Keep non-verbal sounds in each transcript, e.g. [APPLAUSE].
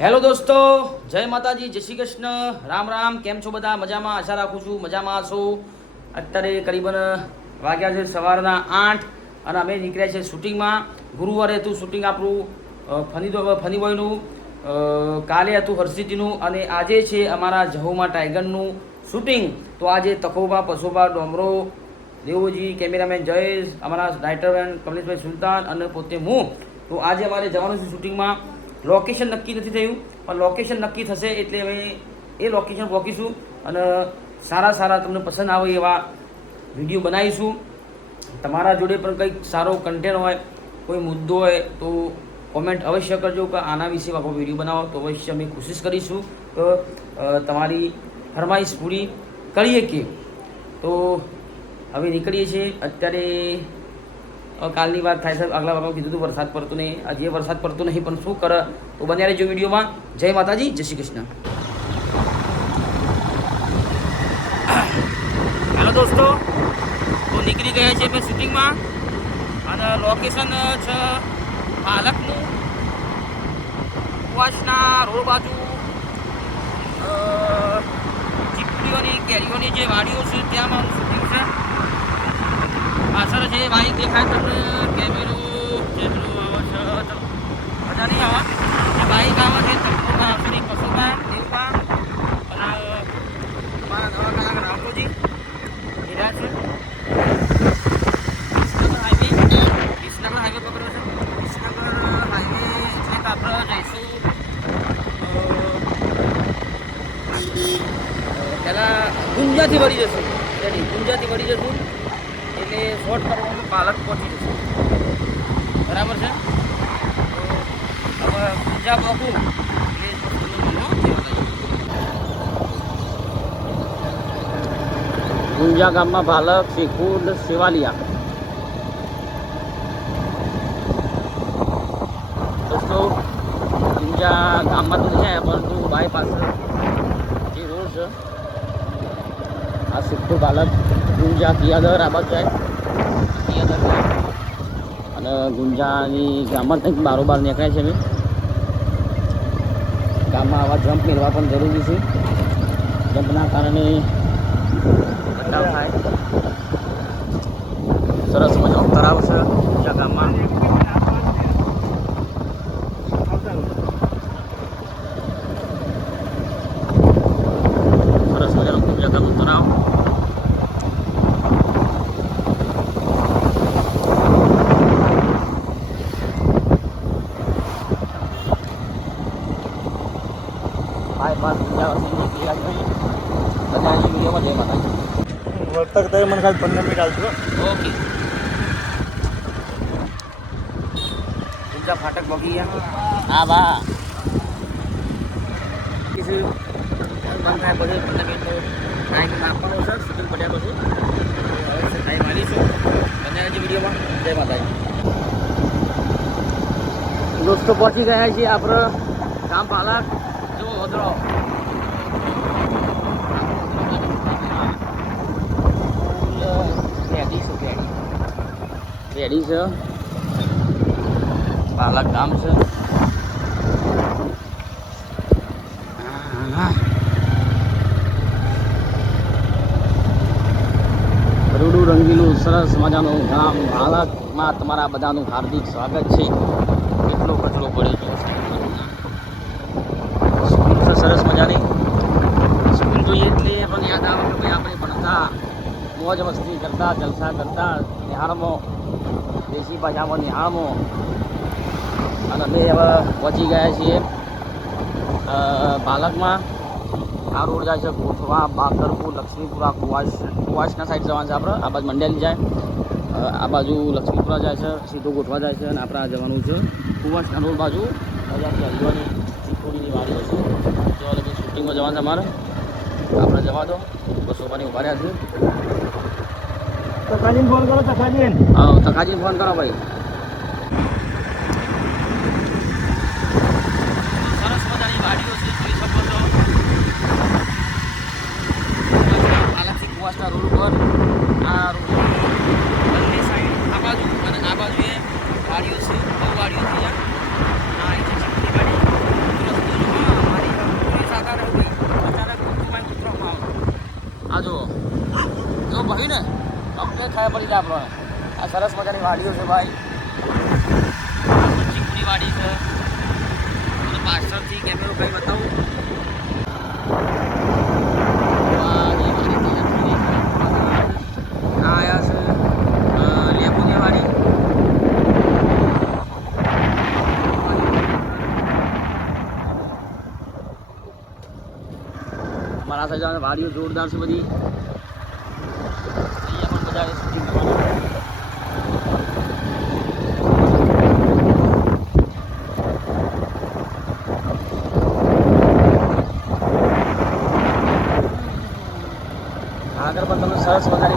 Hello દોસ્તો, જય માતાજી, જય શ્રી કૃષ્ણ. રામ રામ, કેમ છો બધા? મજામાં? આશા રાખું છું મજામાં હશો અત્યારે કરીબન વાગ્યા છે સવારના આઠ અને અમે નીકળ્યા છે શૂટિંગમાં. ગુરુવારે હતું શૂટિંગ આપણું ફની ફની બોયનું કાલે હતું હર્ષિતીનું અને આજે છે અમારા જહુમાં ટાઈગરનું શૂટિંગ. તો આજે તકોબા પશોબા ડોમરો, દેવુજી, કેમેરામેન જયેશ, અમારા રાઇટરમેન કમલેશભાઈ સુલતાન અને પોતે હું. તો આજે અમારે જવાનું છે શૂટિંગમાં. લોકેશન નક્કી નથી થયું. પણ લોકેશન નક્કી થશે એટલે અમે એ લોકેશન પહોંચીશું અને સારા સારા તમને પસંદ આવે એવા વીડિયો બનાવીશું. તમારા જોડે પણ કંઈક સારો કન્ટેન્ટ હોય, કોઈ મુદ્દો હોય તો કોમેન્ટ અવશ્ય કરજો કે આના વિશે આપણો વીડિયો બનાવો. તો અવશ્ય અમે કોશિશ કરીશું કે તમારી ફરમાઈશ પૂરી કરીએ કે. તો હવે નીકળીએ છીએ. અત્યારે કાલની વાત થાય છે આગલા વારમાં કીધું હતું, વરસાદ પડતો નહીં. આજે વરસાદ પડતો નહીં, પણ શું કરે? તો બન્યા રહેજો વિડીયોમાં. જય માતાજી, જય શ્રી કૃષ્ણ. હેલો દોસ્તો તો નીકળી ગયા છીએ અમે શૂટિંગમાં. અને લોકેશન છે પાલકનું. ઉપવાસના રોડ બાજુ ચીપડીઓની કેરીઓની જે વાડીઓ છે, ત્યાં મારું શૂટિંગ છે. પાછળ જે બાઈક દેખાય તમને કેમેરો કેમેરો આવે છે મજા નહીં આવે. જે બાઈક આવે છે તંબુમાં સોરી પશુમાં દેવમાં અને મારા કલાકાર રામોજી, હીરા છે. વિસનગર હાઈવે વિસનગર હાઈવે પકડ્યો છે. વિસનગર હાઈવે એટલે આપણે જઈશું પહેલાં ગુંજાથી વળી જશું ગુંજાથી વળી જશું. એટલે શોર્ટ કરવાનું પાલક પહોંચી જશે બરાબર છે? તો હવે એટલે વસ્તુનો ધંધો ગુંજા ગામમાં ભાલક શીખુડ સેવાલિયા. દોસ્તો, ગુંજા ગામમાં તો છે, પરંતુ બાયપાસ જે રોડ છે, આ શીખુડ પાલક, ગુંજા, કિયાદર આ બાજુ જાય અને ગુંજાની ગામમાં કંઈક બારોબાર નીકળ્યા છે અમે ગામમાં આવા જમ્પ મેળવા પણ જરૂરી છે. જમ્પના કારણે થાય. સરસ મજાનો ગુંજા ગામમાં સરસ મજાનો ગુંજા ગામનો તળાવ બાયપાસ ગુંજા વસીને ક્લિયર થઈ બધા વિડીયોમાં જય માતાજી વર્તક મને ખાલી પંદર મિનિટ આવશે ઓકે ગુંજા ફાટક બગી ગયા હા બા બંધ થાય પછી પંદર મિનિટ ટાઈમ આપવાનો છે સુધી પડ્યા પછી ટાઈમ આવીશું બંને આજે વિડીયોમાં જય માતાજી દોસ્તો પહોંચી ગયા છીએ આપણે ગામ વદરો રેડી છે રેડી રેડી છે પાલક ગામ છે રંગીલું સરસ મજાનું ગામ હાલતમાં તમારા બધાનું હાર્દિક સ્વાગત છે. કેટલો કચરો ગયો છે. સરસ મજાની સ્કૂલ જોઈએ એટલે પણ યાદ આવે કે ભાઈ આપણે ભણતા, મોજ મસ્તી કરતા, જલસા કરતા, નિહાળમાં, દેશી ભાષામાં નિહાળમાં. અને અમે હવે પહોંચી ગયા છીએ બાલકમાં. આ રોડ જાય છે ગોઠવા, બાકરપુર, લક્ષ્મીપુરા, કુવાસ, કુવાસના સાઈડ જવાનું છે આપણે. આ બાજુ મંડેલી જાય. આ બાજુ લક્ષ્મીપુરા જાય છે, સીધું ગોઠવા જાય છે અને આપણે આ જવાનું છે કુવાસના રોડ બાજુ. બજારની હલવાની ચીકોડીની વાડીઓ છે. જો લગી શૂટિંગમાં જવાનું છે અમારે આપણે જવા દો. બસો પાણી ઊભા રહ્યા છે તકાજીને ફોન કરો તકાજીન હા તકાજીને ફોન કરો ભાઈ. સરસ મજાની વાડીઓ છે જોઈ શકો છો. પાલાથી કુવાસના રોડ ઉપર. આ રોડ બંને સાઈડ આ બાજુ અને આ બાજુએ ગાડીઓ છે બહુ છે ખબર પડી જાય આ સરસ મજાની વાડીઓ છે ભાઈ. ચીકુની વાડી છે. તો પાછળથી કેમેરો ભાઈ બતાવું. મારા સજાવાની વાડીઓ જોરદાર છે બધી.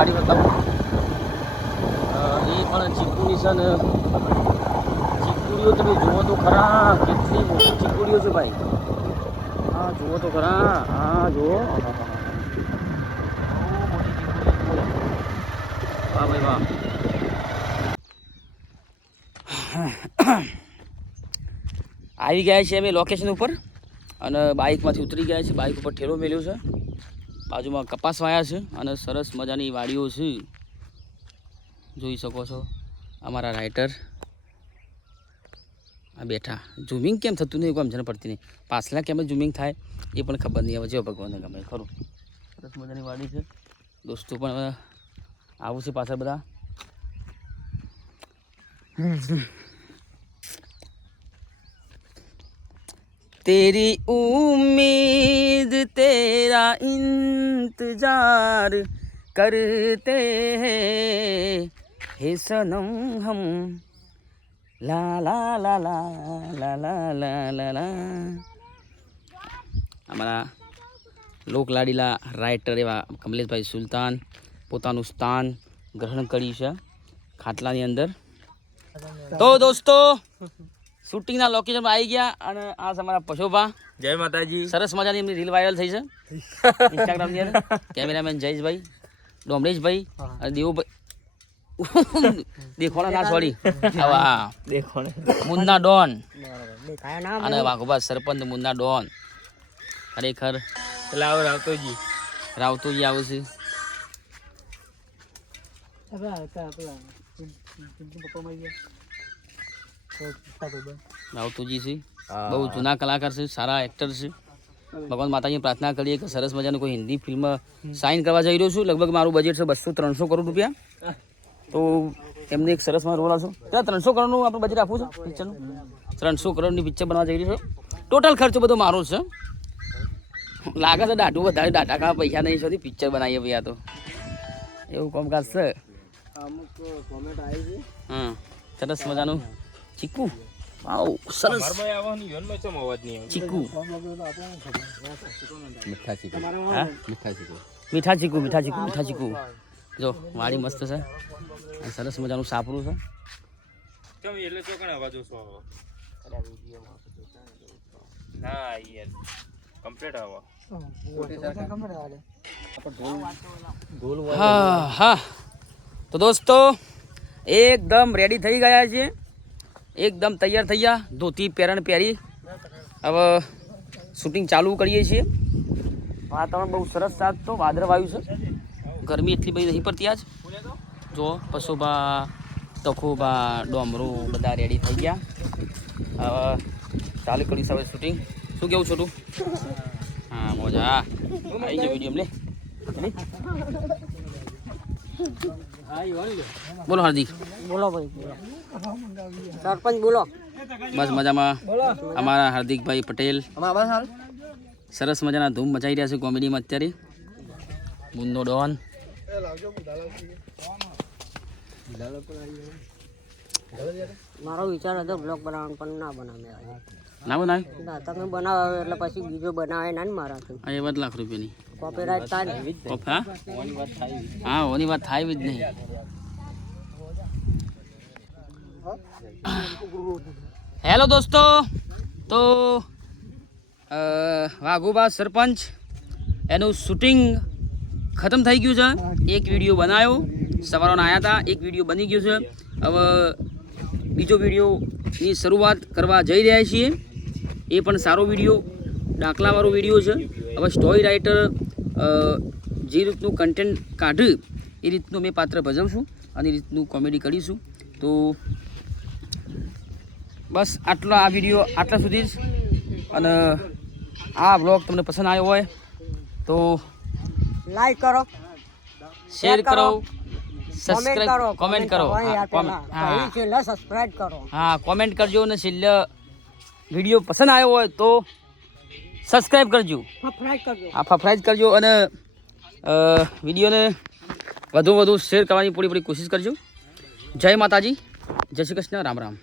મજાની બતાવું એ પણ ચીકુની છે ને, ચીકુડીઓ તમે જુઓ તો ખરા, કેટલી મોટી ચીકુડીઓ છે ભાઈ. હા, જુઓ તો ખરા. હા, જુઓ. વાહ ભાઈ, વાહ. આવી ગયા છે અમે લોકેશન ઉપર અને બાઇકમાંથી ઉતરી ગયા છે બાઇક ઉપર ઠેલો મેલ્યો છે. બાજુમાં કપાસ વાયા છે અને સરસ મજાની વાડીઓ છે. જોઈ શકો છો અમારા રાઇટર. આ બેઠા. ઝૂમિંગ કેમ થતું નહીં સમજણ પડતી નહીં. પાછલા કેમ ઝૂમિંગ થાય, એ પણ ખબર નહીં. હવે જો ભગવાનને ગમે, ખરું. સરસ મજાની વાડી છે. દોસ્તો પણ આવું છે પાછળ બધા. तेरी उम्मीद तेरा इंतजार करते हैं हे सनम हम ला ला ला ला ला ला ला ला ला અમારા લોકલાડીલા રાઇટર એવા કમલેશભાઈ સુલતાન પોતાનું સ્થાન ગ્રહણ કર્યું છે ખાટલાની અંદર તો દોસ્તો શૂટિંગના લોકેશનમાં આવી ગયા અને આ તમારા અમારા પશોભા. જય માતાજી. સરસ મજાની એમની રીલ વાયરલ થઈ છે. ઇન્સ્ટાગ્રામની અંદર. [LAUGHS] કેમેરામેન જયેશભાઈ ડોમરેશભાઈ અને દેવુભાઈ. દેખોણા ના છોડી. આવા. આ મુન્ના ડોન. અને વાઘોબા સરપંચ મુન્ના ડોન. ખરેખર. એટલે આવો રાવતોજી. રાવતોજી આવે છે. રાવતોજી છે બહુ જૂના કલાકાર છે સારા એક્ટર છે ભગવાન માતાજી પ્રાર્થના કરીએ કે સરસ મજાનું કોઈ હિન્દી ફિલ્મ સાઇન કરવા જઈ રહ્યો છું લગભગ મારું બજેટ છે બસો ત્રણસો કરોડ રૂપિયા તો એમને એક સરસ રોલ આવશો ત્યાં ત્રણસો કરોડનું આપણે બજેટ આપવું છે પિક્ચરનું ત્રણસો કરોડની પિક્ચર બનવા જઈ રહ્યું છે। ટોટલ ખર્ચો બધો મારો છે। લાગે છે દાઢું વધારે દાઢા કા પૈસા નહીં સુધી પિક્ચર બનાવીએ ભાઈ આ તો। એવું કામકાજ છે? અમુક કોમેન્ટ આવી છે। હા સરસ મજાનું। ચીકુ? વાવ સરસ. આવવાની યોનમાં ચમ અવાજ નહીં ચીકુ. મીઠા ચીકુ. હા? મીઠા ચીકુ. મીઠા ચીકુ મીઠા ચીકુ મીઠા ચીકુ. જો વાળી મસ્ત છે. સરસ મજાનું સાપરું છે. કેમ એટલે ચોકણ અવાજ ઓછો આવો? ના યાર કમ્પ્લીટ આવો. હા હા. તો દોસ્તો એકદમ રેડી થઈ ગયા છે એકદમ તૈયાર થઈ ગયા. ધોતી પહેરણ પહેરી. હવે શૂટિંગ ચાલુ કરીએ છીએ. વાતાવરણ બહુ સરસ સાથ તો. વાદળવાયું છે. ગરમી એટલી બધી નહીં પડતી આજ. જો પશુભા તખોબા ડોમરો બધા રેડી થઈ ગયા. હવે ચાલુ કર્યું છે હવે શૂટિંગ શું કેવું છોટું? હા મોજા. આવી ગયો વીડિયો લે. બોલો હાર્દિક. બોલો ભાઈ સરપંચ બોલો. બસ મજામાં. અમારા હાર્દિકભાઈ પટેલ. સરસ મજાના ધૂમ મચાઈ રહ્યા છે કોમેડીમાં અત્યારે. બુંદો ડોન મારો વિચાર હતો બ્લોગ બનાવવાનો પણ ના બનાવ્યો ના બનાવ્યું ના તમે બનાવો એટલે પછી બીજો બનાવે ના ને મારાથી. આ એ લાખ રૂપિયાની. કોપીરાઈટ થાય હા? હા ઓની વાત થાય જ નહીં. હેલો દોસ્તો. તો વાઘોબા સરપંચ, એનું શૂટિંગ ખતમ થઈ ગયું છે. એક વીડિયો બનાવ્યો સવારોના આવ્યા હતા એક વીડિયો બની ગયો છે. હવે બીજો વિડીયોની શરૂઆત કરવા જઈ રહ્યા છીએ. એ પણ સારો વીડિયો દાખલાવાળો વીડિયો છે. હવે સ્ટોરી રાઇટર જે રીતનું કન્ટેન્ટ કાઢ્યું એ રીતનું મેં પાત્ર ભજવશું અને એ રીતનું કોમેડી કરીશું. તો બસ આટલો આ વીડિયો આટલા સુધી જ. અને આ બ્લોગ તમને પસંદ આવ્યો હોય તો લાઈક કરો. શેર કરો. કોમેન્ટ સબસ્ક્રાઇબ કરો. કોમેન્ટ કરો. હા. હા. સબસ્ક્રાઇબ કરો. હા કોમેન્ટ કરજો અને છેલ્લે વીડિયો પસંદ આવ્યો હોય તો સબસ્ક્રાઈબ કરજો. સબસ્ક્રાઇબ કરજો. આ ફફરાઈજ કરજો અને વિડીયોને વધુ વધુ શેર કરવાની પૂરી પૂરી કોશિશ કરજો. જય માતાજી. જય શ્રી કૃષ્ણ. રામ રામ.